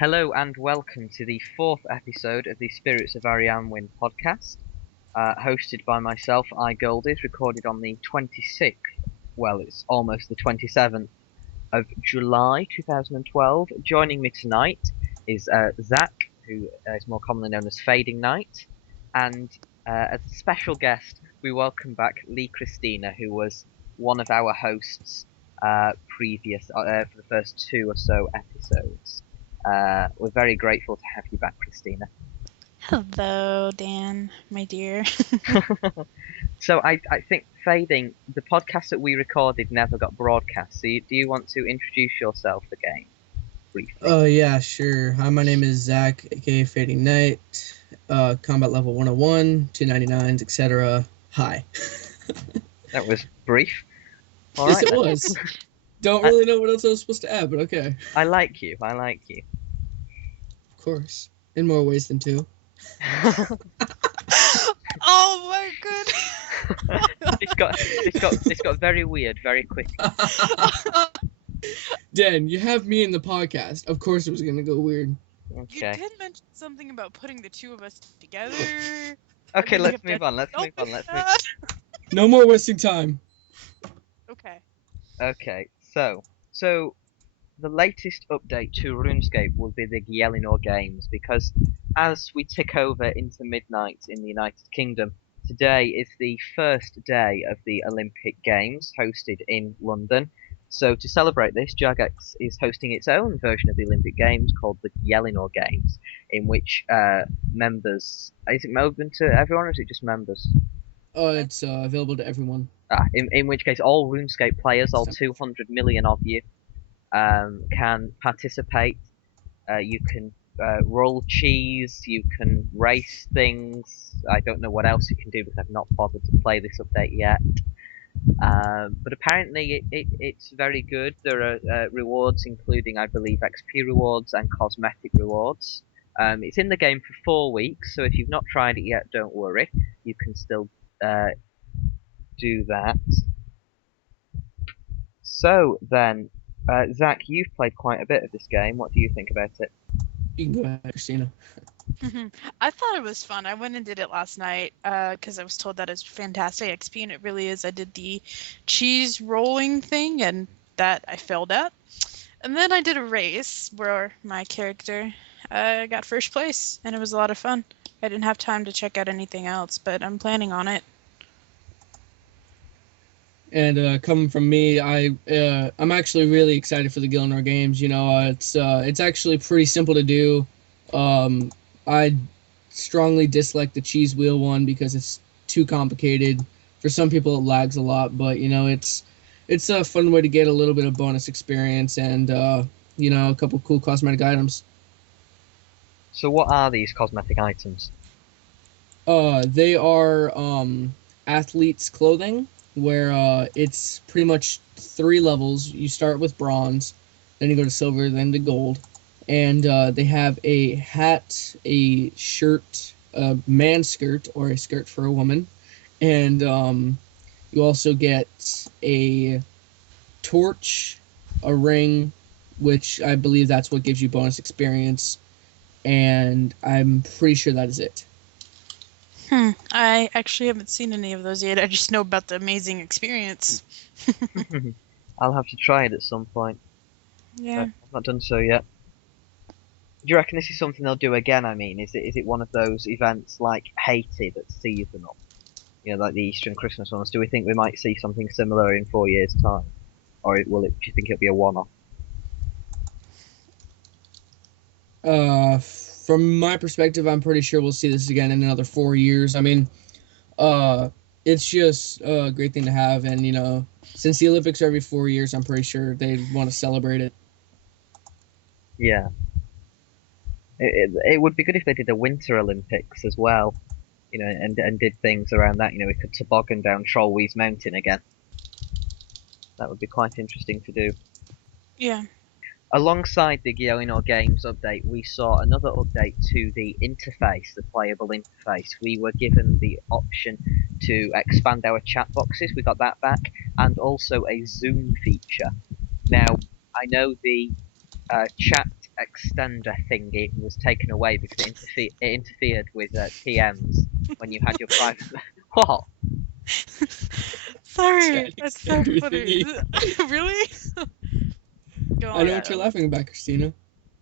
Hello and welcome to the fourth episode of the Spirits of Arianwyn podcast, hosted by myself, Goldies, recorded on the 26th, well, it's almost the 27th of July 2012. Joining me tonight is Zach, who is more commonly known as Fading Night, and as a special guest, we welcome back Lee Christina, who was one of our hosts for the first two or so episodes. We're very grateful to have you back, Christina. Hello, Dan, my dear. So I think Fading, the podcast that we recorded never got broadcast. So do you want to introduce yourself again, briefly? Yeah, sure. Hi, my name is Zach, aka Fading Knight. Combat level 101, 299s, etc. Hi. That was brief. All Yes, right, it then. was. Don't really know what else I was supposed to add, but okay. I like you. I like you. Of course. In more ways than two. Oh my goodness! This got very weird very quickly. Dan, you have me in the podcast. Of course it was going to go weird. You Okay. did mention something about putting the two of us together. Okay, we let's have move to on. Let's move on. Let's No more wasting time. Okay. Okay. So the latest update to RuneScape will be the Gielinor Games, because as we tick over into midnight in the United Kingdom, today is the first day of the Olympic Games hosted in London. So to celebrate this, Jagex is hosting its own version of the Olympic Games called the Gielinor Games, in which members... Is it open to everyone, or is it just members? It's available to everyone. In which case, all RuneScape players, all 200 million of you, can participate. You can roll cheese, you can race things. I don't know what else you can do because I've not bothered to play this update yet. But apparently it's very good. There are rewards including, I believe, XP rewards and cosmetic rewards. It's in the game for 4 weeks, so if you've not tried it yet, don't worry. You can still do that. So then, Zach, you've played quite a bit of this game. What do you think about it? You can go ahead, Christina. I thought it was fun. I went and did it last night because I was told that it's fantastic XP, and it really is. I did the cheese rolling thing, and that I failed at. And then I did a race where my character got first place, and it was a lot of fun. I didn't have time to check out anything else, but I'm planning on it. And coming from me, I'm actually really excited for the Gielinor Games. You know, it's actually pretty simple to do. I strongly dislike the cheese wheel one because it's too complicated. For some people, it lags a lot, but you know, it's a fun way to get a little bit of bonus experience and you know, a couple cool cosmetic items. So what are these cosmetic items? They are athletes' clothing, where it's pretty much 3 levels. You start with bronze, then you go to silver, then to gold. And they have a hat, a shirt, a man skirt, or a skirt for a woman. And you also get a torch, a ring, which I believe that's what gives you bonus experience. And I'm pretty sure that is it. I actually haven't seen any of those yet. I just know about the amazing experience. I'll have to try it at some point. Yeah. I've not done so yet. Do you reckon this is something they'll do again? I mean, is it one of those events like Haiti that's seasonal? You know, like the Easter and Christmas ones. Do we think we might see something similar in 4 years' time, or do you think it'll be a one-off? From my perspective, I'm pretty sure we'll see this again in another 4 years. I mean, it's just a great thing to have, and you know, since the Olympics are every 4 years, I'm pretty sure they want to celebrate it. Yeah. It would be good if they did a Winter Olympics as well, you know, and did things around that. You know, we could toboggan down Trollwey's Mountain again. That would be quite interesting to do. Yeah. Alongside the Gielinor Games update, we saw another update to the interface, the playable interface. We were given the option to expand our chat boxes, we got that back, and also a zoom feature. Now, I know the chat extender thingy was taken away because it interfered with TMs when you had your private. What? Sorry, Chat that's so extender funny. thingy. Really? Go I on, know what you're Adam. laughing about, Christina.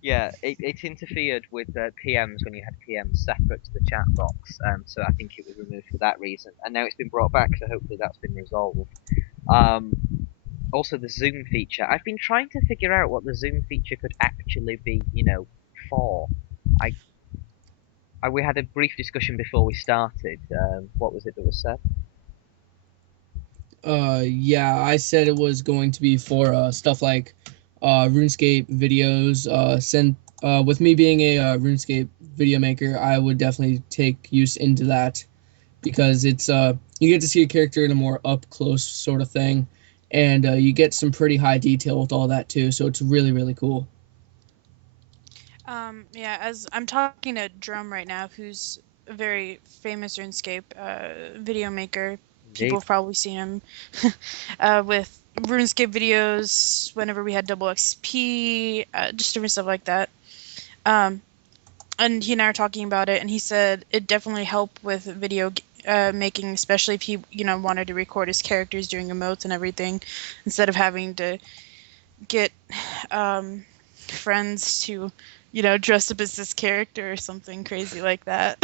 Yeah, it interfered with PMs when you had PMs separate to the chat box. So I think it was removed for that reason, and now it's been brought back. So hopefully that's been resolved. Um, Also, the zoom feature. I've been trying to figure out what the zoom feature could actually be, for. I, we had a brief discussion before we started. What was it that was said? Yeah, I said it was going to be for stuff like RuneScape videos. With me being a RuneScape video maker, I would definitely take use into that because it's you get to see a character in a more up close sort of thing, and you get some pretty high detail with all that too. So it's really really cool. Yeah, as I'm talking to Drum right now, who's a very famous RuneScape video maker. People Indeed. have probably seen him with RuneScape videos whenever we had double XP, just different stuff like that. Um, and he and I are talking about it, and he said it definitely helped with making, especially if he, wanted to record his characters doing emotes and everything, instead of having to get friends to, dress up as this character or something crazy like that.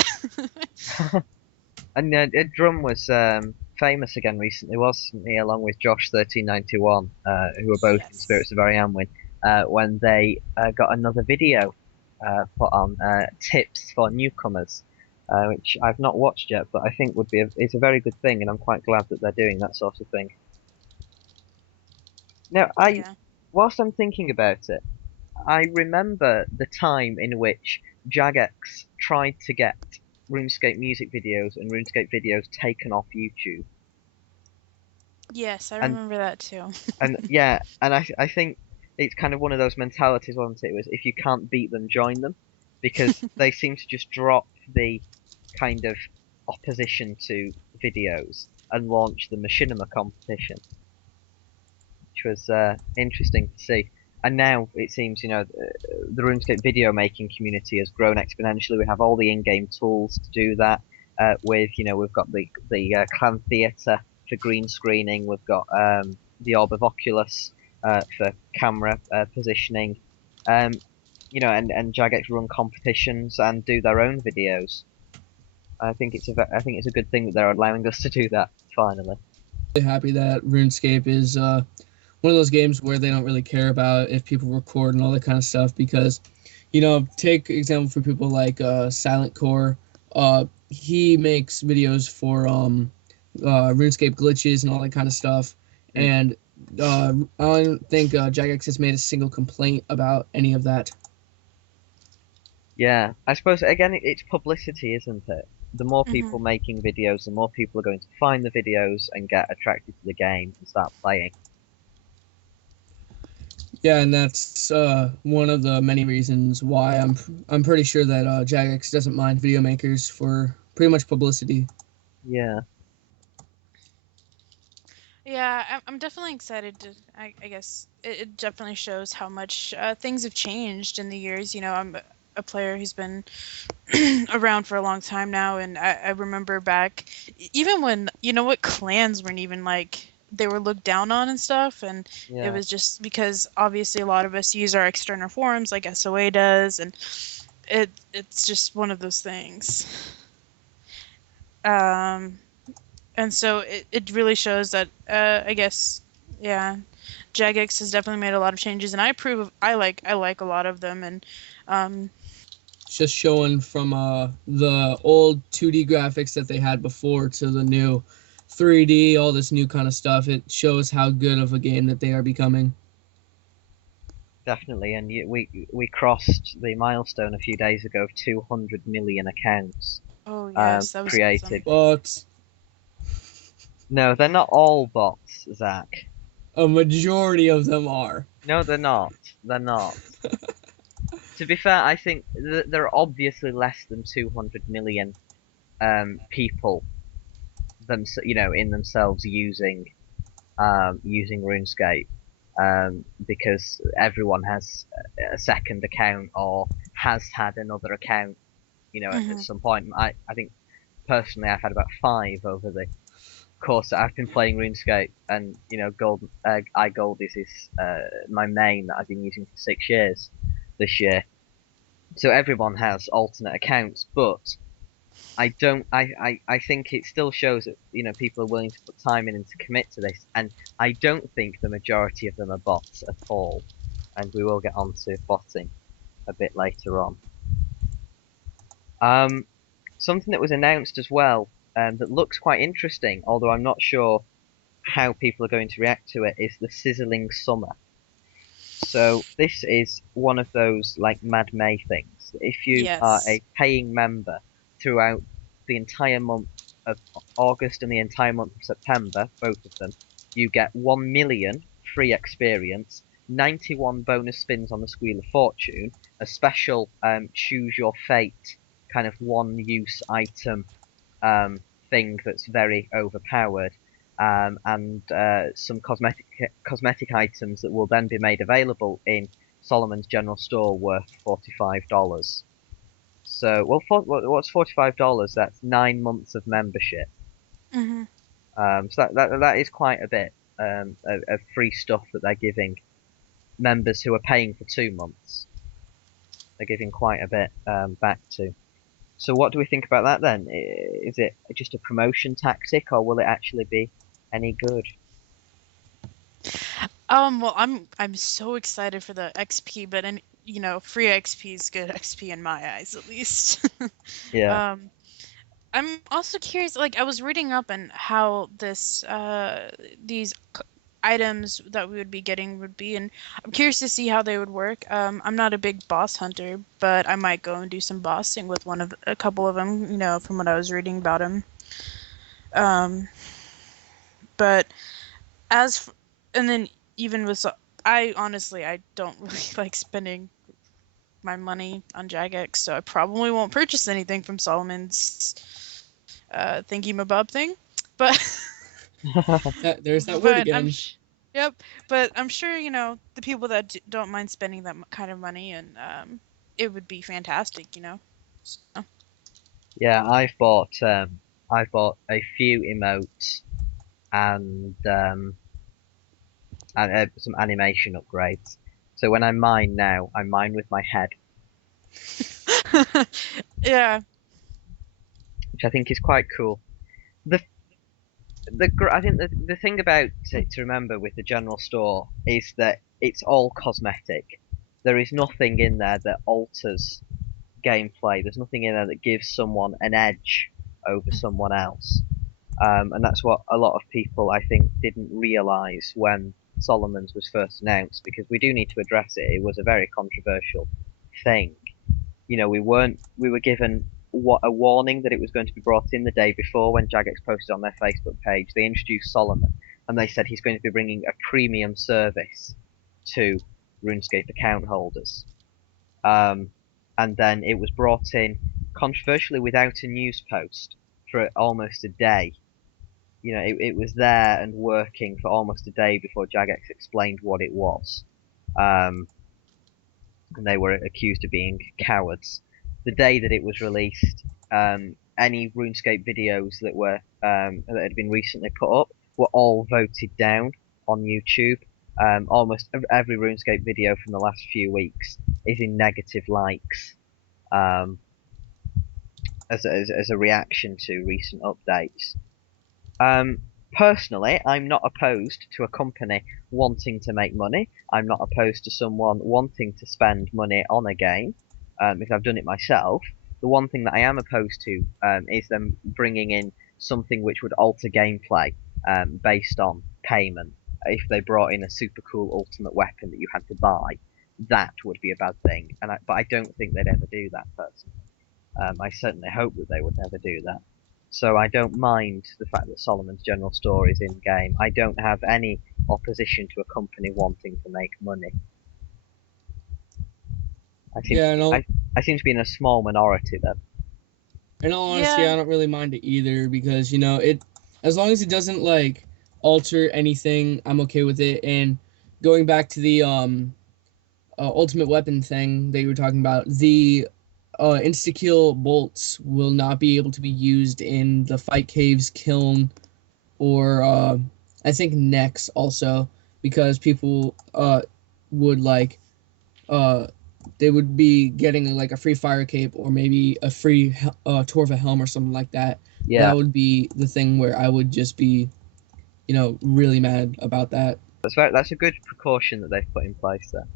And Drum was famous again recently, wasn't he? Along with Josh 1391, who were both in Yes. Spirits of Arianwyn, when they got another video put on tips for newcomers, which I've not watched yet, but I think it's a very good thing, and I'm quite glad that they're doing that sort of thing. Now, Yeah. whilst I'm thinking about it, I remember the time in which Jagex tried to get RuneScape music videos and RuneScape videos taken off YouTube. Yes, I And remember that too. yeah, and I think it's kind of one of those mentalities, wasn't it? It was if you can't beat them, join them, because they seem to just drop the kind of opposition to videos and launch the machinima competition, which was interesting to see. And now it seems, the RuneScape video making community has grown exponentially. We have all the in-game tools to do that. We've got the clan theatre for green screening. We've got the Orb of Oculus for camera positioning. And Jagex run competitions and do their own videos. I think I think it's a good thing that they're allowing us to do that finally. Really happy that RuneScape is one of those games where they don't really care about if people record and all that kind of stuff because, take example for people like Silent Core. He makes videos for RuneScape glitches and all that kind of stuff, Mm. and I don't think Jagex has made a single complaint about any of that. Yeah, I suppose again it's publicity, isn't it? The more Hmm. people making videos, the more people are going to find the videos and get attracted to the game and start playing. Yeah, and that's one of the many reasons why I'm pretty sure that Jagex doesn't mind video makers for pretty much publicity. Yeah, Yeah, I'm definitely excited to. I guess it definitely shows how much things have changed in the years. I'm a player who's been around for a long time now, and I remember back, even when what clans weren't even like they were looked down on and stuff, and it yeah, was just because obviously a lot of us use our external forums like SoA does, and it's just one of those things. Um, and so it really shows that I guess, yeah, Jagex has definitely made a lot of changes, and I approve of. I like a lot of them, and um, It's just showing from the old 2D graphics that they had before to the new 3D, all this new kind of stuff. It shows how good of a game that they are becoming. definitely. And we crossed the milestone a few days ago of 200 million accounts oh yes, that was created. awesome. But No, they're not all bots, Zach. a majority of them are. No, they're not. They're not. To be fair, I think there are obviously less than 200 million people in themselves using RuneScape. because everyone has a second account or has had another account, at some point. I think personally I've had about 5 over the course that I've been playing RuneScape, and Goldies is my main that I've been using for 6 years this year. So everyone has alternate accounts, but I don't. I think it still shows that people are willing to put time in and to commit to this, and I don't think the majority of them are bots at all. And we will get on to botting a bit later on. Something that was announced as well, that looks quite interesting, although I'm not sure how people are going to react to it, is the Sizzling Summer. So this is one of those like Mad May things. If you are Yes. a paying member throughout the entire month of August and the entire month of September, both of them, you get 1 million free experience, 91 bonus spins on the Squeal of Fortune, a special choose your fate kind of one-use item thing that's very overpowered, and some cosmetic items that will then be made available in Solomon's General Store worth $45. So, well, what's $45? That's 9 months of membership. Hmm. So that is quite a bit of free stuff that they're giving members who are paying for 2 months. They're giving quite a bit back to. So what do we think about that then? Is it just a promotion tactic, or will it actually be any good? Well, I'm so excited for the XP, but free XP is good XP in my eyes, at least. Yeah. Um, I'm also curious, like I was reading up on how these items that we would be getting would be, and I'm curious to see how they would work. I'm not a big boss hunter, but I might go and do some bossing with a couple of them, from what I was reading about them. Um, but as f- and then even with I honestly I don't really like spending my money on Jagex, so I probably won't purchase anything from Solomon's thingy-mabob thing. But There's that word but again. yep. But I'm sure the people that don't mind spending that kind of money, and it would be fantastic. So, Yeah, I've bought a few emotes and some animation upgrades. So when I mine now, I mine with my head, yeah. which I think is quite cool. The I think the thing about it to remember with the general store is that it's all cosmetic. There is nothing in there that alters gameplay. There's nothing in there that gives someone an edge over someone else. And that's what a lot of people, I think, didn't realise when Solomon's was first announced, because we do need to address it. It was a very controversial thing. We were given a warning that it was going to be brought in the day before when Jagex posted on their Facebook page. They introduced Solomon, and they said he's going to be bringing a premium service to RuneScape account holders. And then it was brought in controversially without a news post for almost a day. It was there and working for almost a day before Jagex explained what it was. And they were accused of being cowards. The day that it was released, any RuneScape videos that had been recently put up were all voted down on YouTube. Almost every RuneScape video from the last few weeks is in negative likes, as a reaction to recent updates. Personally, I'm not opposed to a company wanting to make money. I'm not opposed to someone wanting to spend money on a game, because I've done it myself. The one thing that I am opposed to is them bringing in something which would alter gameplay based on payment. If they brought in a super cool ultimate weapon that you had to buy, that would be a bad thing. But I don't think they'd ever do that personally. I certainly hope that they would never do that. So I don't mind the fact that Solomon's General Store is in game. I don't have any opposition to a company wanting to make money. I seem Yeah, to and be, I seem to be in a small minority though. in all honesty, Yeah. I don't really mind it either because it as long as it doesn't like alter anything, I'm okay with it. And going back to the ultimate weapon thing that you were talking about, the insta-kill bolts will not be able to be used in the fight caves, kiln, or I think Nex also, because people would like they would be getting like a free fire cape or maybe a free Torva helm or something like that. Yeah, That would be the thing where I would just be, really mad about that. that's a good precaution that they've put in place there.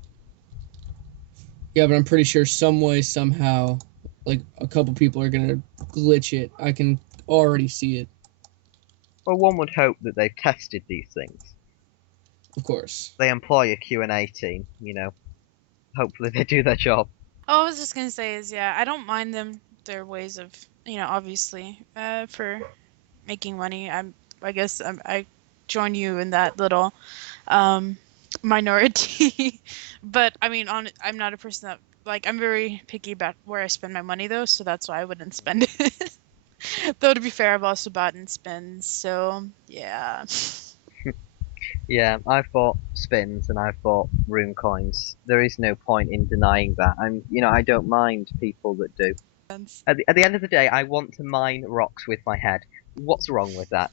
Yeah, but I'm pretty sure some way, somehow, like a couple people are gonna glitch it. I can already see it, Well, one would hope that they've tested these things. of course. They employ a Q&A team, Hopefully they do their job. Oh, I was just gonna say is I don't mind their ways of obviously for making money. I guess I join you in that little minority, but I mean I'm not a person that like I'm very picky about where I spend my money though, so that's why I wouldn't spend it. Though to be fair, I've also bought and spends, so yeah. Yeah, I've bought spins and I've bought rune coins. There is no point in denying that. I don't mind people that do. At the end of the day, I want to mine rocks with my head. What's wrong with that?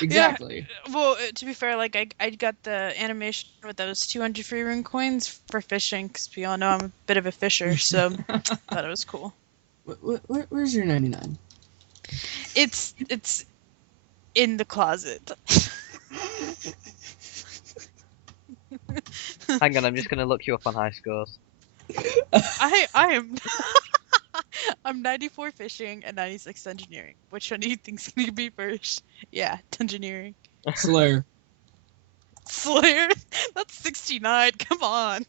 Exactly. Yeah, well, to be fair, like I got the animation with those 200 free rune coins for fishing, because we all know I'm a bit of a fisher, so thought it was cool. Where's your 99? It's in the closet. Hang on, I'm just going to look you up on high scores. I am I'm 94 fishing and 96 engineering. Which one do you think's gonna be first? Yeah, engineering. Slayer. Slayer? That's 69. Come on.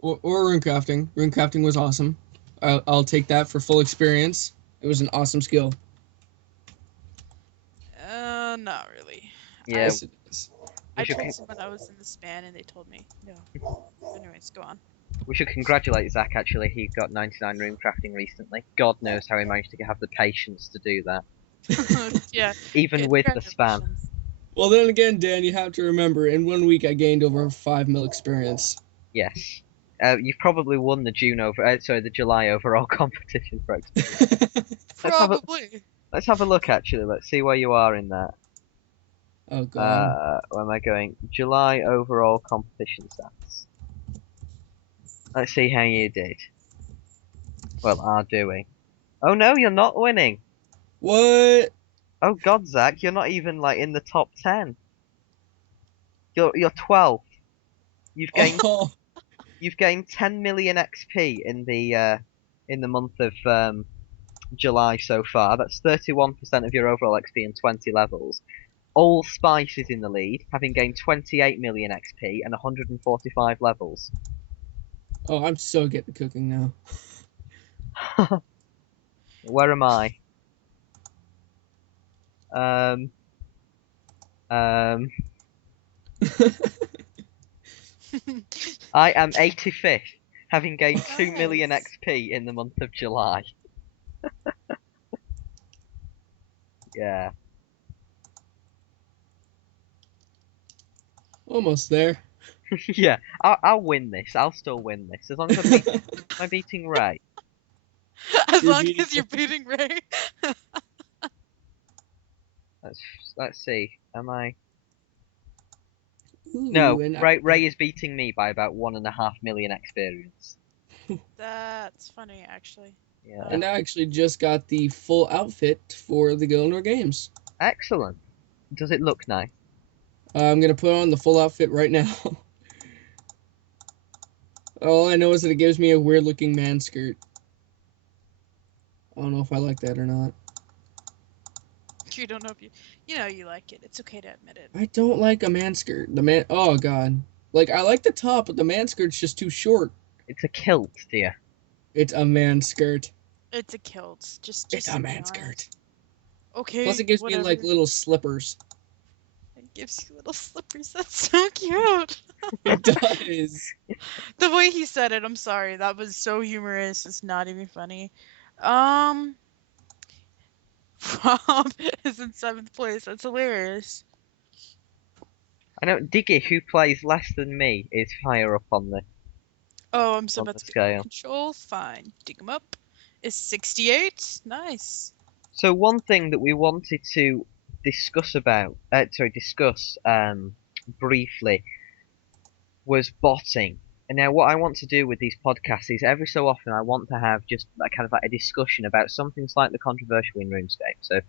Or runecrafting. Runecrafting was awesome. I'll take that for full experience. It was an awesome skill. Not really. Yeah, Yes, it is. I should told someone I was in the span and they told me no. Anyways, go on. we should congratulate Zach, actually. He got 99 rune crafting recently. God knows how he managed to have the patience to do that. Yeah. Even with the spam. Congratulations. Well, then again, Dan, you have to remember, in 1 week I gained over 5 mil experience. Yes. You've probably won the the July overall competition for experience. Probably. Let's have a look, actually. Let's see where you are in that. Oh, God. Where am I going? July overall competition stats. Let's see how you did. Well, are doing. Oh no, you're not winning. What? Oh God, Zach, you're not even like in the top 10. You're 12th. You've gained Oh, you've gained 10 million XP in the month of July so far. That's 31% of your overall XP and 20 levels. All Spice is in the lead, having gained 28 million XP and 145 levels. oh, I'm so good at cooking now. Where am I? Um, I am 85th, having gained 2 million Nice. XP in the month of July. Yeah. Almost there. Yeah, I'll win this. I'll still win this as long as I'm beating Ray. As You're long beating- as you're beating Ray. Let's see. Am I? Ooh, No, and Ray is beating me by about 1.5 million experience. That's funny, actually. Yeah. And I actually just got the full outfit for the Gielinor Games. Excellent. Does it look nice? I'm gonna put on the full outfit right now. All I know is that it gives me a weird looking man skirt. I don't know if I like that or not. You don't know if you like it. It's okay to admit it. I don't like a man skirt. Oh god. Like, I like the top, but the man skirt's just too short. It's a kilt, dear. It's a man skirt. It's a kilt. Just It's a man be skirt. honest. Okay. Plus it gives whatever. me like little slippers. It gives you little slippers. That's so cute. It does. The way he said it, I'm sorry. That was so humorous. It's not even funny. Rob is in 7th place. That's hilarious. I know Diggy, who plays less than me, is higher up Oh, I'm so on about the to get scale. control. Fine. Dig them up. Is 68? Nice. So one thing that we wanted to discuss briefly was botting. And now what I want to do with these podcasts is every so often I want to have just like kind of like a discussion about something slightly controversial in RuneScape. So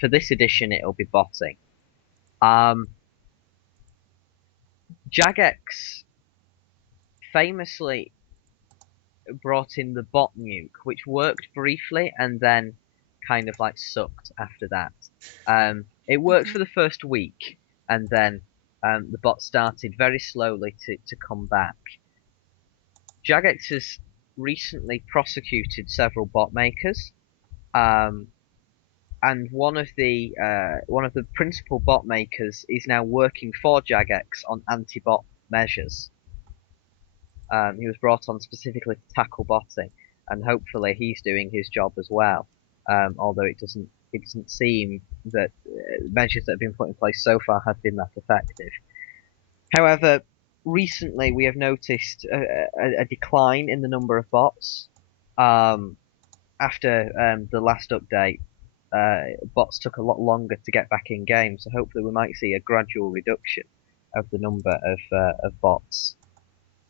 for this edition it'll be botting. Um, Jagex famously brought in the bot nuke, which worked briefly and then kind of like sucked after that. It worked for Hmm. the first week, and then the bot started very slowly to come back. Jagex has recently prosecuted several bot makers, um, and one of the principal bot makers is now working for Jagex on anti-bot measures. He was brought on specifically to tackle botting, and hopefully he's doing his job as well. Although it doesn't seem that measures that have been put in place so far have been that effective. However, recently we have noticed a decline in the number of bots. Um, After the last update, bots took a lot longer to get back in game, so hopefully we might see a gradual reduction of the number of bots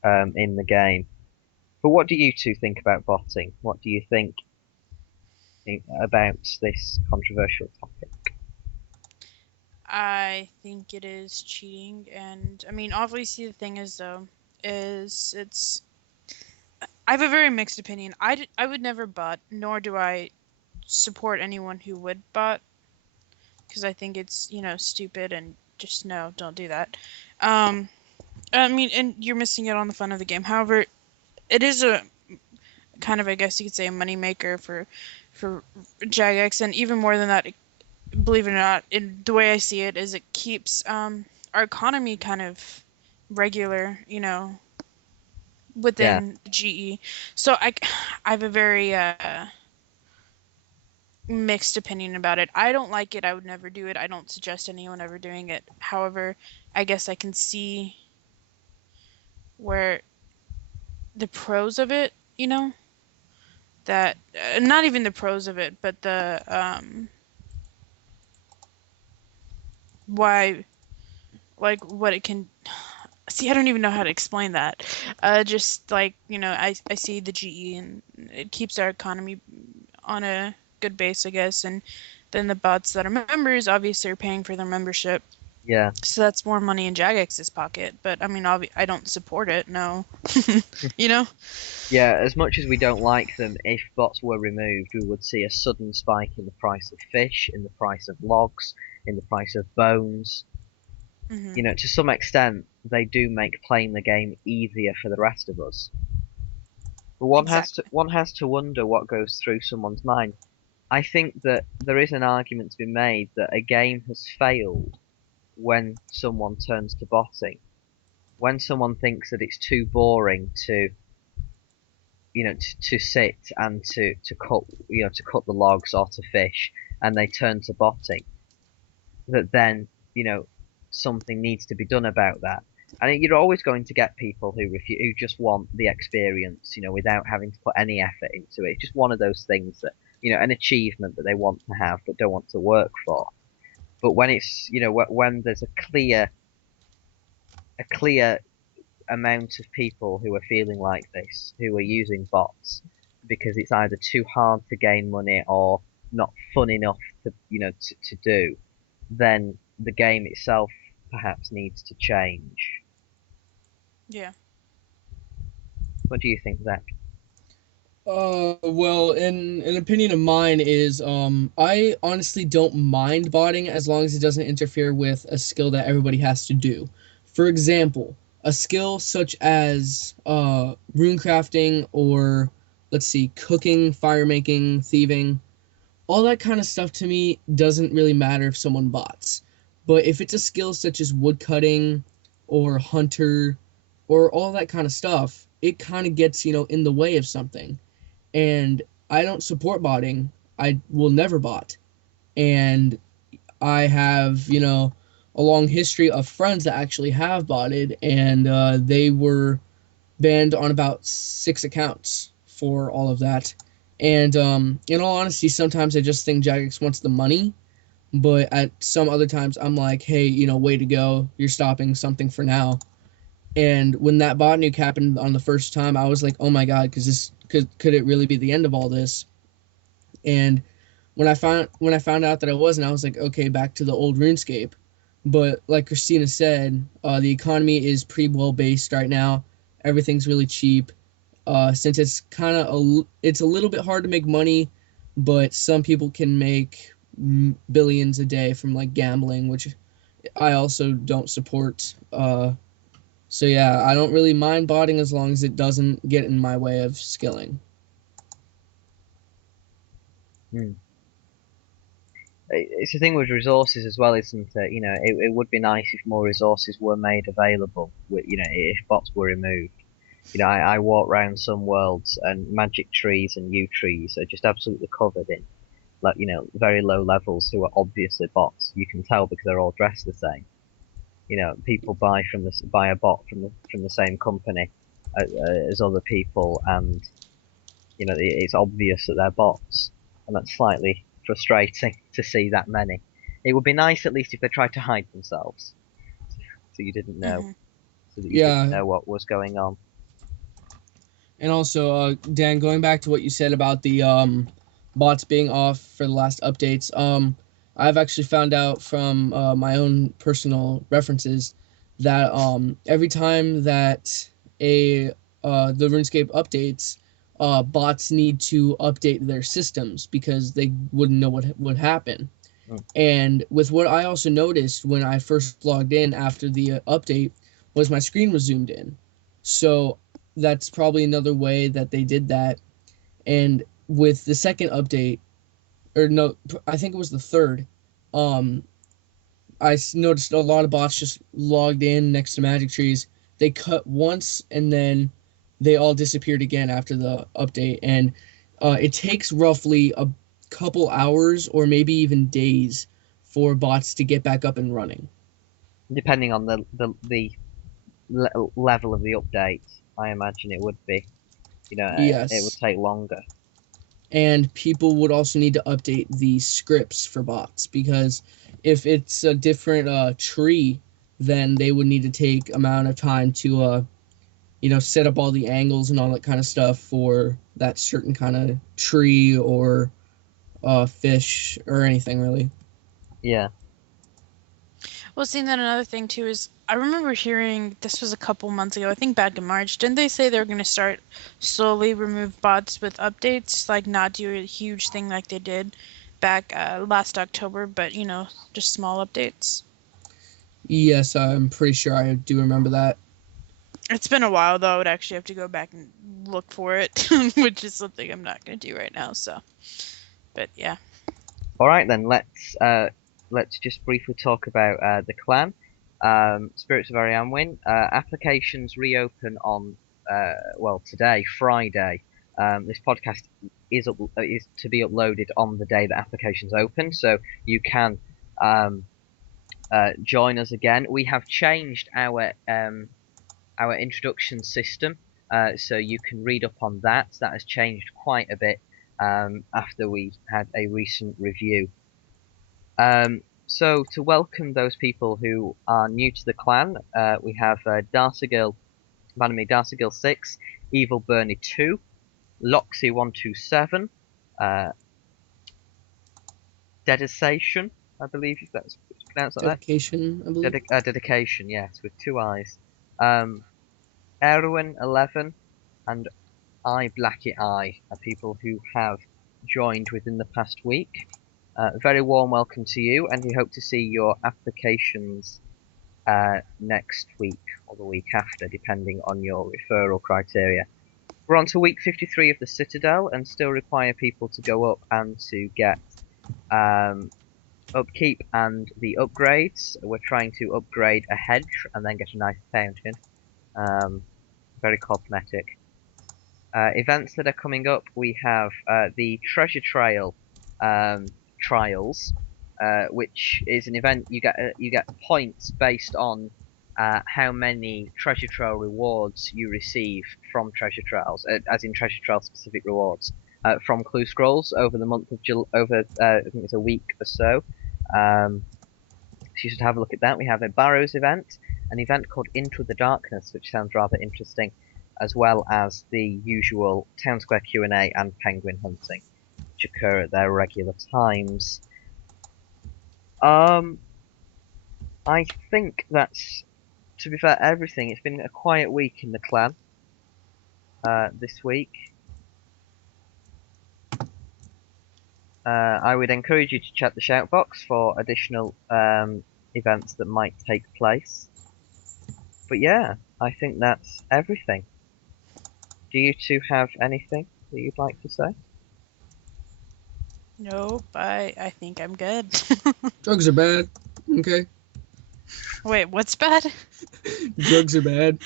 in the game. But what do you two think about botting? What do you think about this controversial topic? I think it is cheating, and I mean, obviously, the thing is, though, is it's. I have a very mixed opinion. I would never bot, nor do I support anyone who would bot, because I think it's, stupid and just no, don't do that. Um, I mean, and you're missing out on the fun of the game. However, it is a kind of, I guess you could say, a moneymaker for Jagex, and even more than that, believe it or not, in the way I see it, is it keeps our economy kind of regular, Yeah, within GE. So I have a very mixed opinion about it. I don't like it. I would never do it. I don't suggest anyone ever doing it. However, I guess I can see where the pros of it, that not even the pros of it, but the why, like what it can see. I don't even know how to explain that. Just like, I see the GE, and it keeps our economy on a good base, I guess. And then the bots that are members obviously are paying for their membership. yeah, So that's more money in Jagex's pocket. But I mean, I don't support it, no. You know? yeah. As much as we don't like them, if bots were removed, we would see a sudden spike in the price of fish, in the price of logs, in the price of bones. Hmm. To some extent, they do make playing the game easier for the rest of us. But one has to Exactly. one has to wonder what goes through someone's mind. I think that there is an argument to be made that a game has failed when someone turns to botting. When someone thinks that it's too boring to sit and to cut the logs or to fish, and they turn to botting, that then, something needs to be done about that. And you're always going to get people who just want the experience, without having to put any effort into it. It's just one of those things that, an achievement that they want to have but don't want to work for. But when it's, when there's a clear amount of people who are feeling like this, who are using bots because it's either too hard to gain money or not fun enough to do, then the game itself perhaps needs to change. Yeah. What do you think, Zach? Well, in an opinion of mine is, I honestly don't mind botting as long as it doesn't interfere with a skill that everybody has to do. For example, a skill such as, rune crafting or, let's see, cooking, fire making, thieving, all that kind of stuff to me doesn't really matter if someone bots. But if it's a skill such as woodcutting or hunter or all that kind of stuff, it kind of gets, in the way of something. And I don't support botting. I will never bot. And I have, a long history of friends that actually have botted, and they were banned on about 6 accounts for all of that. And in all honesty, sometimes I just think Jagex wants the money, but at some other times I'm like, hey, way to go, you're stopping something for now. And when that bot nuke happened on the first time, I was like, oh my god, because this could it really be the end of all this? And when I found out that I wasn't, I was like, okay, back to the old RuneScape. But like Christina said, the economy is pretty well based right now. Everything's really cheap. Since it's it's a little bit hard to make money, but some people can make billions a day from like gambling, which I also don't support. So yeah, I don't really mind botting as long as it doesn't get in my way of skilling. Hmm. It's the thing with resources as well, isn't it? It would be nice if more resources were made available. If bots were removed. I walk around some worlds and magic trees and yew trees are just absolutely covered in, like, very low levels who are obviously bots. You can tell because they're all dressed the same. People buy a bot from the same company as other people, and it's obvious that they're bots, and that's slightly frustrating to see that many. It would be nice at least if they tried to hide themselves, so you didn't know, Hmm. so that you didn't Yeah, know what was going on. and also, Dan, going back to what you said about the bots being off for the last updates, I've actually found out from my own personal references that every time that the RuneScape updates, bots need to update their systems because they wouldn't know what would happen. Mm. And with what I also noticed when I first logged in after the update was my screen was zoomed in. So that's probably another way that they did that. And with the second update, or no, I think it was the third, um, noticed a lot of bots just logged in next to magic trees. They cut once and then they all disappeared again after the update. And it takes roughly a couple hours or maybe even days for bots to get back up and running. Depending on the level of the update, I imagine it would be. It would Yes. take longer. And people would also need to update the scripts for bots because if it's a different tree, then they would need to take amount of time to set up all the angles and all that kind of stuff for that certain kind of tree or fish or anything really. Yeah. Well, seeing that another thing too is I remember hearing this was a couple months ago, I think back in March. Didn't they say they were going to start slowly remove bots with updates, like not do a huge thing like they did back last October, but just small updates? Yes, I'm pretty sure I do remember that. It's been a while though. I would actually have to go back and look for it, which is something I'm not going to do right now. So, but yeah. All right then. Let's just briefly talk about the clan. Spirits of Arianwyn. Applications reopen on today, Friday. This podcast is to be uploaded on the day that applications open, so you can um, join us again. We have changed our introduction system, so you can read up on that. That has changed quite a bit after we had a recent review. So to welcome those people who are new to the clan, we have Darcy Girl 6, Evil Bernie 2, Loxy 127, uh, Dedication, I believe if that's pronounced like that. Dedication, I believe. Dedication, yes, with two eyes. Um, Erwin 11 and I Blacky Eye are people who have joined within the past week. A very warm welcome to you, and we hope to see your applications next week or the week after, depending on your referral criteria. We're on to week 53 of the Citadel and still require people to go up and to get upkeep and the upgrades. We're trying to upgrade a hedge and then get a nice fountain. Very cosmetic. Events that are coming up, we have the Treasure Trail trials, which is an event you get points based on how many treasure trail rewards you receive from treasure trails, as in treasure trail specific rewards from clue scrolls over the month of I think it's a week or so. So you should have a look at that. We have a Barrows event, an event called Into the Darkness, which sounds rather interesting, as well as the usual Town Square Q&A and penguin hunting, which occur at their regular times. I think that's, to be fair, everything. It's been a quiet week in the clan this week. I would encourage you to check the shout box for additional events that might take place. But yeah, I think that's everything. Do you two have anything that you'd like to say? Nope, I think I'm good. Drugs are bad. Okay. Wait, what's bad? Drugs are bad.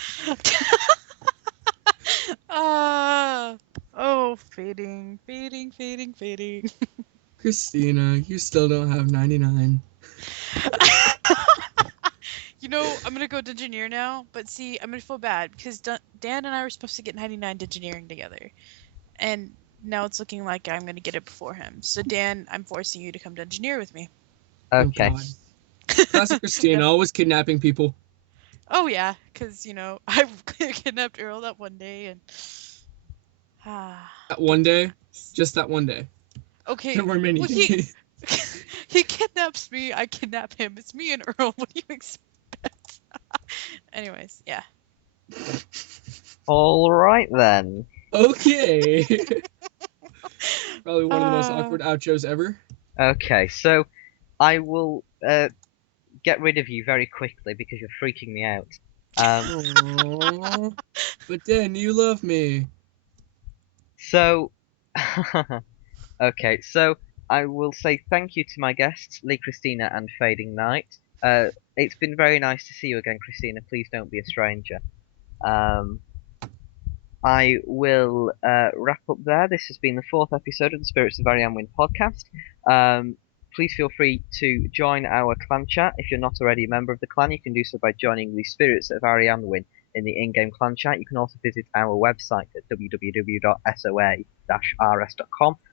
Oh, fading. Christina, you still don't have 99. You know, I'm gonna go Dungeoneer now, but see, I'm gonna feel bad because Dan and I were supposed to get 99 Dungeoneering together, and now it's looking like I'm gonna get it before him. So Dan, I'm forcing you to come Dungeoneer with me. Okay. Oh, God. Classic Christina, always kidnapping people. Oh yeah, because you know I kidnapped Earl that one day, and That one day, just that one day. okay. There were many Well, days. he kidnaps me, I kidnap him. It's me and Earl. What do you expect? Anyways, yeah. All right then. Okay. Probably one of the most awkward outros ever. Okay, so I will get rid of you very quickly because you're freaking me out. Aww. But then you love me. So, okay, so I will say thank you to my guests, Lee, Christina, and Fading Night. It's been very nice to see you again, Christina. Please don't be a stranger. I will wrap up there. This has been the 4th episode of the Spirits of Arianwyn podcast. Please feel free to join our clan chat. If you're not already a member of the clan, you can do so by joining the Spirits of Arianwyn in the in-game clan chat. You can also visit our website at www.soa-rs.com.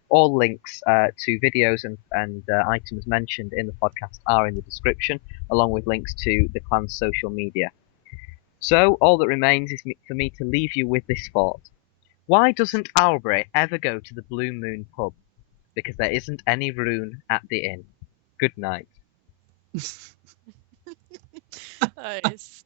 All links to videos and items mentioned in the podcast are in the description, along with links to the clan's social media. So all that remains is for me to leave you with this thought. Why doesn't Albury ever go to the Blue Moon pub? Because there isn't any rune at the inn. Good night. Nice.